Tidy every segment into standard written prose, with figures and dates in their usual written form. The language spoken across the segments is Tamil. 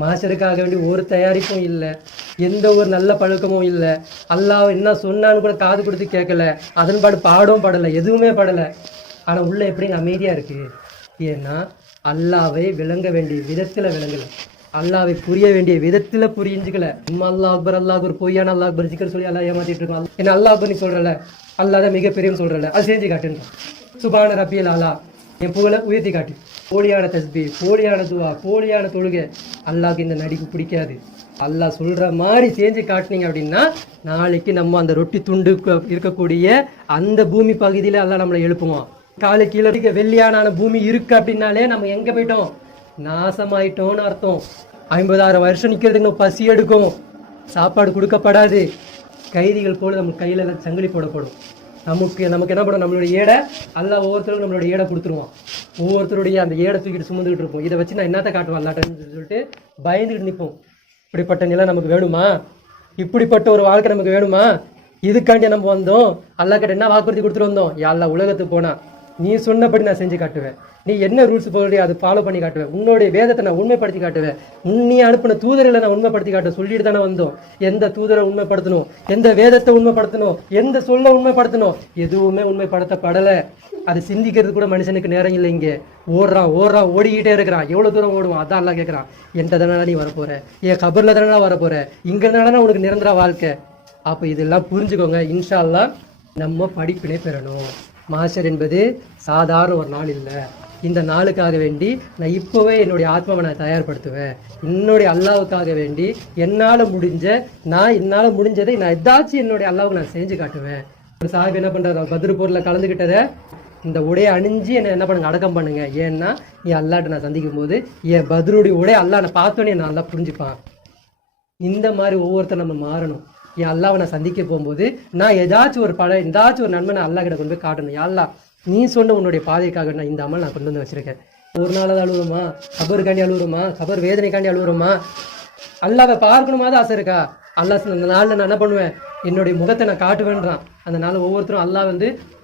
மாஷருக்காக வேண்டி ஒரு தயாரிப்பும் இல்லை, எந்த ஒரு நல்ல பழக்கமும் இல்லை. அல்லாஹ் என்ன சொன்னான்னு கூட காது கொடுத்து கேட்கல, அதன்பாடு பாடவும் படலை, எதுவுமே படலை. ஆனால் உள்ள எப்படின்னு அமைதியாக இருக்கு. ஏன்னா அல்லாவை விளங்க வேண்டிய விதத்தில் விளங்கலை, அல்லாவை புரிய வேண்டிய விதத்துல புரிஞ்சுக்கல. அல்லாஹ் அக்பர் அல்லாஹ் அக்பர் பொய்யான அல்லாஹ் அக்பர் ஜிக்கர் சொல்லி அல்லாஹ் ஏமாத்திட்டு இருக்கோம். என்ன அல்லாஹ் அக்பர் நீ சொல்றல, அல்லாஹ் தான் மிகப்பெரியன்னு சொல்றல, அது செஞ்சு காட்டுன்றான். சுபான ரப்பியல் ஆலா, என் புகழை உயர்த்தி காட்டு. போலியான தஸ்பீ, போலியான துவா, போலியான தொழுகை, அல்லாஹ்க்கு இந்த நடிப்பு பிடிக்காது. அல்லாஹ் சொல்ற மாதிரி செஞ்சு காட்டினீங்க அப்படின்னா நாளைக்கு நம்ம அந்த ரொட்டி துண்டு இருக்கக்கூடிய அந்த பூமி பகுதியில அல்லாஹ் நம்மளை எழுப்புவான். காலை கீழே இருக்க வெள்ளியான பூமி இருக்கு அப்படின்னாலே நம்ம எங்க போயிட்டோம், நாசமாயிட்டோம்னு அர்த்தம். 50,000 வருஷம் நிக்கிறதுக்கு நம்ம பசி எடுக்கும், சாப்பாடு கொடுக்கப்படாது, கைதிகள் போல நம்ம கையில சங்கிலி போடப்படும். நமக்கு என்ன பண்ணும், நம்மளுடைய ஏடை அல்லாஹ் ஒவ்வொருத்தருக்கும் நம்மளோட ஏடை கொடுத்துருவான். ஒவ்வொருத்தருடைய அந்த ஏடை தூக்கிட்டு சுமந்துக்கிட்டு இருப்போம். இதை வச்சு நான் என்னத்தை காட்டுவேன் அல்லாட்டன்னு சொல்லிட்டு பயந்துக்கிட்டு நிற்போம். இப்படிப்பட்ட நிலை நமக்கு வேணுமா? இப்படிப்பட்ட ஒரு வாழ்க்கை நமக்கு வேணுமா? இதுக்காண்டி நம்ம வந்தோம். அல்லாஹ் கிட்ட என்ன வாக்குறுதி கொடுத்துட்டு வந்தோம், யா அல்லாஹ் உலகத்துக்கு போனா நீ சொன்னபடி நான் செஞ்சு காட்டுவேன், நீ என்ன ரூல்ஸ் போடுறியோ அதை ஃபாலோ பண்ணி காட்டுவேன், உன்னுடைய வேதத்தை நான் உண்மைப்படுத்தி காட்டுவேன், நீ அனுப்பின தூதர்களை நான் உண்மைப்படுத்தி காட்டுவேன் சொல்லிட்டு தானே வந்தோம். எந்த தூதரை உண்மைப்படுத்தணும், எந்த வேதத்தை உண்மைப்படுத்தணும், எந்த சொல்ல உண்மைப்படுத்தணும், எதுவுமே உண்மைப்படுத்தப்படலை. அது சிந்திக்கிறது கூட மனுஷனுக்கு நேரம் இல்லை. இங்கே ஓடுறான் ஓடிக்கிட்டே இருக்கிறான். எவ்வளோ தூரம் ஓடுவான்? அதான் எல்லாம் கேட்குறான், என்கிட்ட தானே நீ வரப்போற, என் கபரில் தானே வரப்போற, இங்கே தானே உனக்கு நிரந்தர வாழ்க்கை. அப்போ இதெல்லாம் புரிஞ்சுக்கோங்க. இன்ஷா அல்லாஹ் நம்ம படிப்பினை பெறணும். மாஷர் என்பது சாதாரண ஒரு நாள் இல்லை. இந்த நாளுக்காக வேண்டி நான் இப்போவே என்னுடைய ஆத்மாவை நான் தயார்படுத்துவேன். என்னுடைய அல்லாவுக்காக வேண்டி என்னால் முடிஞ்சதை நான் எதாச்சும் என்னுடைய அல்லாவுக்கு நான் செஞ்சு காட்டுவேன். ஒரு சாஹிப் என்ன பண்ணுறாரு, பத்ரு போரில் கலந்துக்கிட்டதை இந்த உடையை அணிஞ்சு என்ன பண்ணுங்க, அடக்கம் பண்ணுங்க. ஏன்னா நீ அல்லாட்ட நான் சந்திக்கும் போது என் பத்ருடைய உடைய அல்லாஹ் நான் பார்த்தோன்னே நான் நல்லா புரிஞ்சுப்பான். இந்த மாதிரி ஒவ்வொருத்தர் நம்ம மாறணும். என் அல்லாவை நான் சந்திக்க போகும்போது நான் ஏதாச்சும் ஒரு நன்மை நான் அல்லாஹ் கிட்ட கொண்டு போய் காட்டணும். அல்லாஹ் நீ சொன்ன உன்னுடைய பாதைக்காக நான் இந்த அமல் நான் கொண்டு வந்து வச்சிருக்கேன். ஒரு நாள் அழுகுறோமா, கபருக்காண்டி அழுகுறோமா, கபர் வேதனைக்காண்டி அழுகுறோமா, அல்லாவை பார்க்கணுமா தான் ஆசை இருக்கா? அல்லாஹ் அந்த நாளில் நான் என்ன பண்ணுவேன், என்னுடைய முகத்தை நான் காட்டுவேன்றான். அந்த நாள் ஒவ்வொருத்தரும் அல்லாஹ்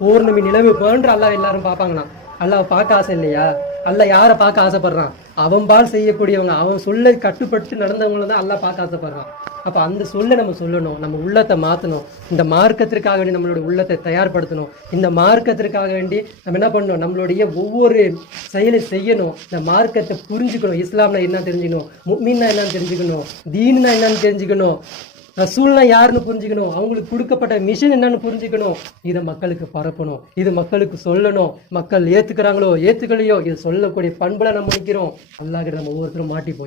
பௌர்ணமி நிலவு போன்ற அல்லாஹ் எல்லாரும் பார்ப்பாங்களாம். அல்லாஹ் பார்க்க ஆசை இல்லையா? அல்லாஹ் யாரை பார்க்க ஆசைப்படுறான்? அவன் பால் செய்யக்கூடியவங்க, அவன் சொல்ல கட்டுப்பட்டு நடந்தவங்கள தான் அல்லாஹ் பார்க்க ஆசைப்படுறான். அப்போ அந்த சொல்ல நம்ம சொல்லணும், நம்ம உள்ளத்தை மாற்றணும், இந்த மார்க்கத்திற்காக வேண்டி நம்மளுடைய உள்ளத்தை தயார்படுத்தணும். இந்த மார்க்கத்திற்காக வேண்டி நம்ம என்ன பண்ணணும், நம்மளுடைய ஒவ்வொரு செயலை செய்யணும். இந்த மார்க்கத்தை புரிஞ்சுக்கணும். இஸ்லாம்னா என்ன தெரிஞ்சுக்கணும், முஃமின்னா என்னன்னு தெரிஞ்சுக்கணும், தீன்னா என்னன்னு தெரிஞ்சுக்கணும், ரசூல்னா யாருன்னு புரிஞ்சுக்கணும், அவங்களுக்கு கொடுக்கப்பட்ட மிஷன் என்னன்னு புரிஞ்சுக்கணும். இதை மக்களுக்கு பரப்பணும், இது மக்களுக்கு சொல்லணும். மக்கள் ஏற்றுக்கிறாங்களோ ஏற்றுக்கலையோ இது சொல்லக்கூடிய பண்புல நம்ம நிற்கிறோம். அல்லாஹ் நம்ம ஒவ்வொருத்தரும் மாட்டி போய்